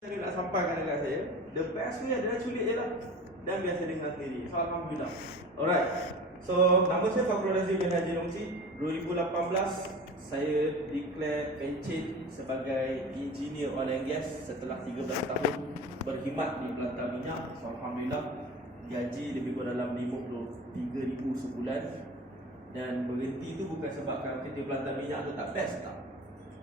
Saya nak sampaikan dekat saya, the best way adalah culik je lah. Dan biasa dengar sendiri. So Alhamdulillah. Alright. So nama saya Fakhrul Razif bin Haji Longsi. 2018 saya declare pencen sebagai engineer oil and gas setelah 13 tahun berkhidmat di pelantar minyak. So Alhamdulillah gaji lebih kurang dalam 53,000 sebulan. Dan berhenti tu bukan sebab kerana kita pelantar minyak tu tak best, tak.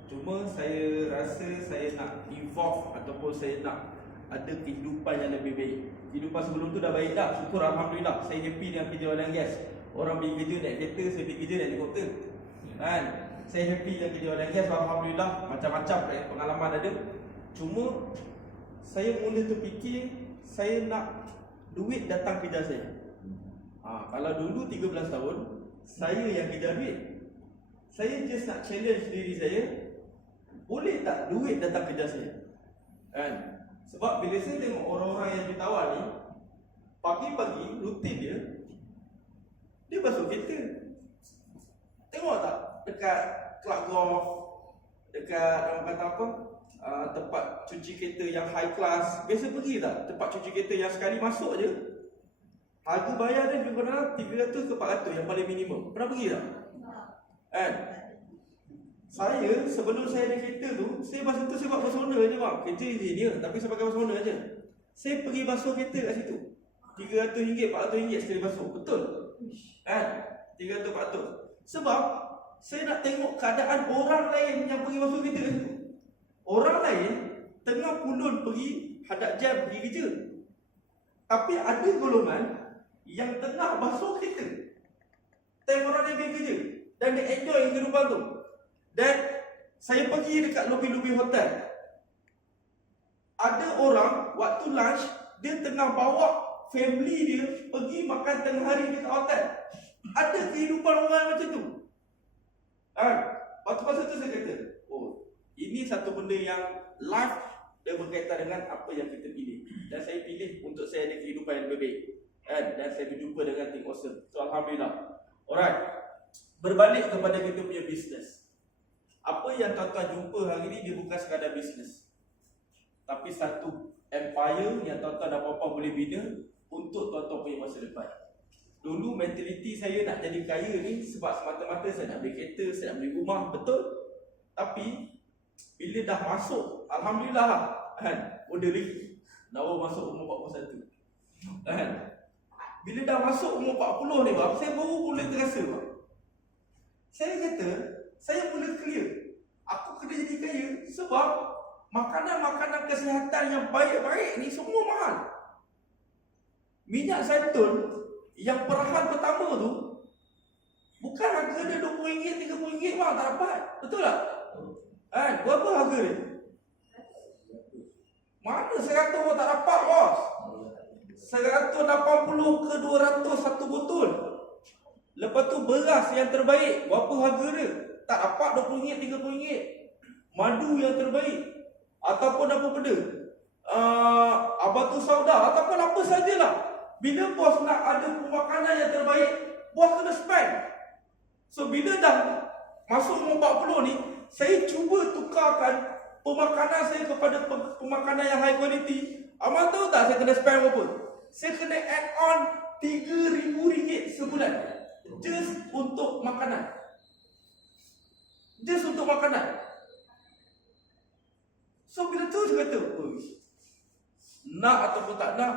Cuma saya rasa saya nak evolve ataupun saya nak ada kehidupan yang lebih baik. Kehidupan sebelum tu dah baik dah, syukur Alhamdulillah. Saya happy dengan kerja oil and gas. Orang pergi kerja naik kereta, saya pergi kerja naik helikopter, kan? Saya happy dengan kerja oil and gas, Alhamdulillah. Macam-macam pengalaman ada. Cuma saya mula terfikir saya nak duit datang kejar saya. Kalau dulu 13 tahun saya yang kejar duit, saya just nak challenge diri saya, boleh tak duit datang kerja saya? Kan? Sebab bila saya tengok orang-orang yang jutawan ni, pagi-pagi rutin dia basuh kereta. Tengok tak? Dekat club golf, dekat orang kata apa? Tempat cuci kereta yang high class. Biasa pergi tak? Tempat cuci kereta yang sekali masuk je harga bayar dia lebih kurang 300 ke 400 yang paling minimum. Pernah pergi tak? Kan? Saya sebelum saya ada kereta tu, saya masa tu saya buat personal je bang. Kerja engineer tapi saya pakai personal je. Saya pergi basuh kereta kat situ. RM300, RM400 sekali basuh. Betul? Kan? 300, 400. Sebab saya nak tengok keadaan orang lain yang pergi basuh kereta kat situ. Orang lain tengah pulun pergi hadap jam pergi kerja. Tapi ada golongan yang tengah basuh kereta time orang lain pergi kerja dan dia enjoy kehidupan tu. Dan saya pergi dekat lobi-lobi hotel, ada orang waktu lunch dia tengah bawa family dia pergi makan tengah hari dekat hotel. Ada kehidupan orang macam tu. Waktu masa tu saya kata, oh, ini satu benda yang life dia berkaitan dengan apa yang kita pilih. Dan saya pilih untuk saya ada kehidupan yang lebih baik. Dan saya berjumpa dengan Think Awesome. So Alhamdulillah. Alright. Berbalik kepada kita punya bisnes. Apa yang tuan-tuan jumpa hari ni dia bukan sekadar bisnes, tapi satu empire yang tuan-tuan dan puan-puan boleh bina untuk tuan-tuan punya masa depan. Dulu mentaliti saya nak jadi kaya ni sebab semata-mata saya nak beli kereta, saya nak beli rumah, betul? Tapi bila dah masuk, Alhamdulillah lah, kan? Muda lagi. Baru masuk umur 41. Kan? Bila dah masuk umur 40 ni bang, saya baru mula terasa bang. Saya kata, saya mula clear. Aku kena jadi kaya sebab makanan-makanan kesihatan yang baik-baik ni semua mahal. Minyak zaitun yang perahan pertama tu bukan harga dia RM20, RM30 bang, tak dapat. Betul tak? Berapa harga dia? Mana 100 pun tak dapat bos. 180 ke 200 satu botol. Lepas tu beras yang terbaik, berapa harga dia? Tak dapat RM20, RM30. Madu yang terbaik ataupun apa benda, abatu sauda ataupun apa sajalah. Bila bos nak ada pemakanan yang terbaik, bos kena spend. So bila dah masuk umur 40 ni, saya cuba tukarkan pemakanan saya kepada pemakanan yang high quality. Amal tahu tak saya kena spend berapa? Saya kena add on RM3,000 sebulan just untuk makanan. Just untuk makanan. So bila tu saya kata, nak ataupun tak nak,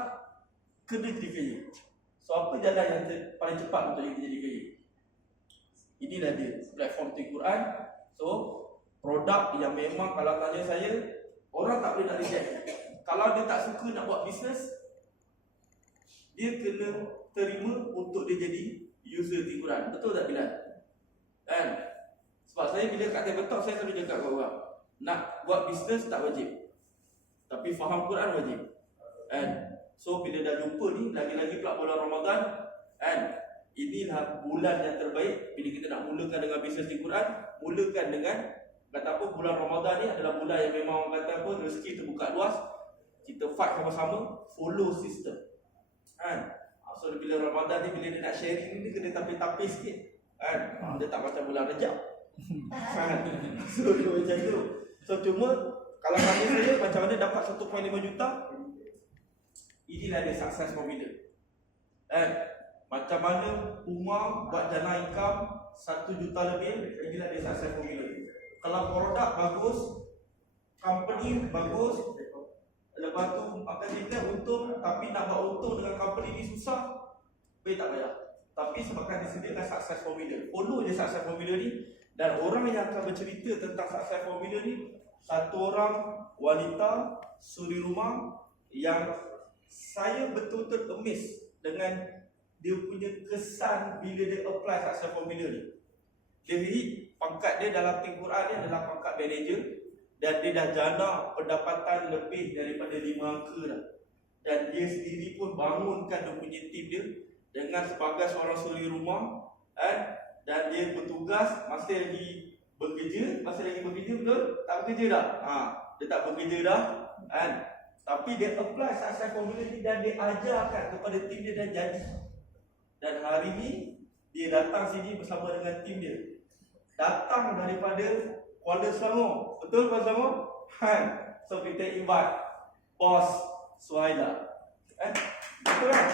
kena jadi kaya. So apa jalan yang paling cepat untuk kita jadi kaya? Inilah dia, platform Think Quran. So produk yang memang kalau tanya saya, orang tak boleh nak reject. Kalau dia tak suka nak buat bisnes, dia kena terima untuk dia jadi user Think Quran. Betul tak Bilal? Kan? Sebab saya bila kat table talk, saya selalu cakap kepada orang, nak buat bisnes tak wajib, tapi faham Quran wajib. So bila dah jumpa ni, lagi-lagi pula bulan Ramadan, inilah bulan yang terbaik. Bila kita nak mulakan dengan bisnes Think Quran, mulakan dengan kata apa, bulan Ramadan ni adalah bulan yang memang orang kata apa, rezeki terbuka luas. Kita fight sama-sama, follow system. So bila Ramadan ni, bila dia nak sharing ni, dia kena tapi-tapi sikit. Dia tak macam bulan Rejab. So dia macam tu. So cuma kalau bagi saya macam mana dapat 1.5 juta? Inilah dia sukses formula. Macam mana Umar buat jana income 1 juta lebih, inilah dia sukses formula. Kalau produk bagus, company bagus, lepas tu akan kita untung, tapi nak buat untung dengan company ni susah, baik tak payah. Tapi sebabkan disediakan sukses formula, follow je sukses formula ni. Dan orang yang akan bercerita tentang sukses formula ni, satu orang wanita suri rumah yang saya betul-betul amazed dengan dia punya kesan bila dia apply sukses formula ni. Dia pangkat dia dalam tim Quran ni adalah pangkat manager, dan dia dah jana pendapatan lebih daripada 5 angka dah. Dan dia sendiri pun bangunkan dia punya tim dia dengan sebagai seorang suri rumah, dan dia bertugas masih lagi bekerja, betul? Tak bekerja dah. Dia tak bekerja dah, tapi dia apply sukses formula ni dan dia ajarkan kepada tim dia dan jadi. Dan hari ni dia datang sini bersama dengan tim dia. Datang daripada Kuala Selangor. Betul Kuala Selangor? So kita invite Bos Suhaila. Betul kan?